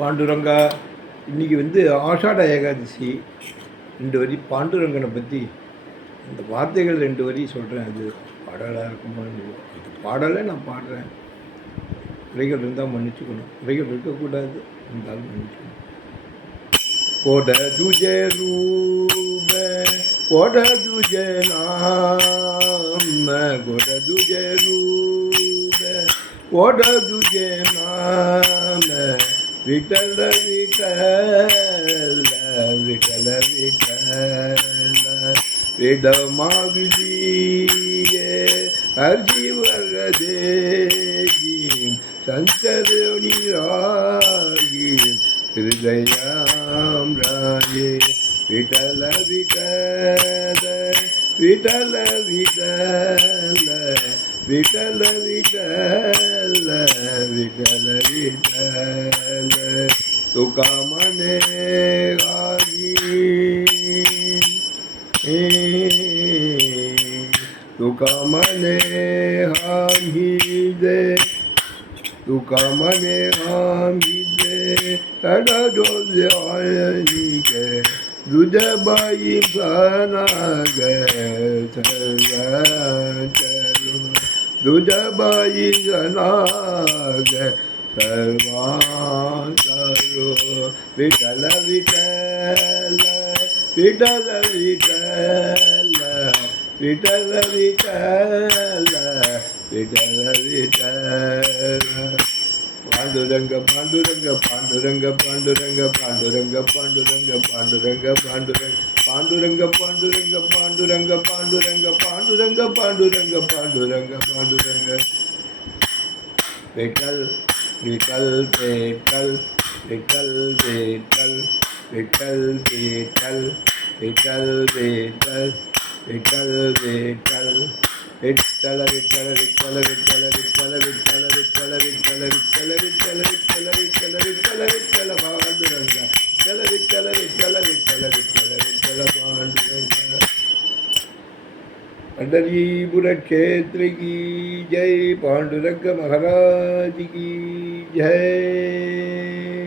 பாண்டுரங்கா. இன்றைக்கி ஆஷாட ஏகாதசி. 2 வரி பாண்டுரங்கனை பற்றி அந்த வார்த்தைகள் 2 வரி சொல்கிறேன். அது பாடலாக இருக்குமா? அது பாடலை நான் பாடுறேன். குறைகள் இருந்தால் மன்னிச்சுக்கணும், குறைகள் இருக்கக்கூடாது, இருந்தாலும் மன்னிச்சுக்கணும். कोड तुझे रूप, कोड तुझे नाम, कोड तुझे रूप, कोड तुझे नाम, विठल विठल विठल विठल विडमा विधिये हर जीवर देगी संतरणी रागी हृदयाम राये विठल विठल विठल विठल विठल विठल विठल विठल तुका मने गागी तुका मने हामी दे तुका मने हामी दे tada doze ayike dujabai sanaga sarvantaro dujabai sanaga sarvantaro vitala vitala vitala vitala vitala vitala vitala vitala Panduranga Panduranga Panduranga Panduranga Panduranga Panduranga Panduranga Panduranga Panduranga Panduranga Panduranga Panduranga Panduranga Panduranga Panduranga Vital Vital Vital Vital Vital Vital Vital Vital Vital Vital Vital Vittala Vittala Vittala Vittala Vittala Vittala Vittala Vittala Vittala Vittala Vittala Vittala Vittala Vittala Panduranga Vittala Vittala Vittala Vittala Vittala Vittala Panduranga पंढरीपुर क्षेत्र की जय, पांडुरंग महाराज की जय।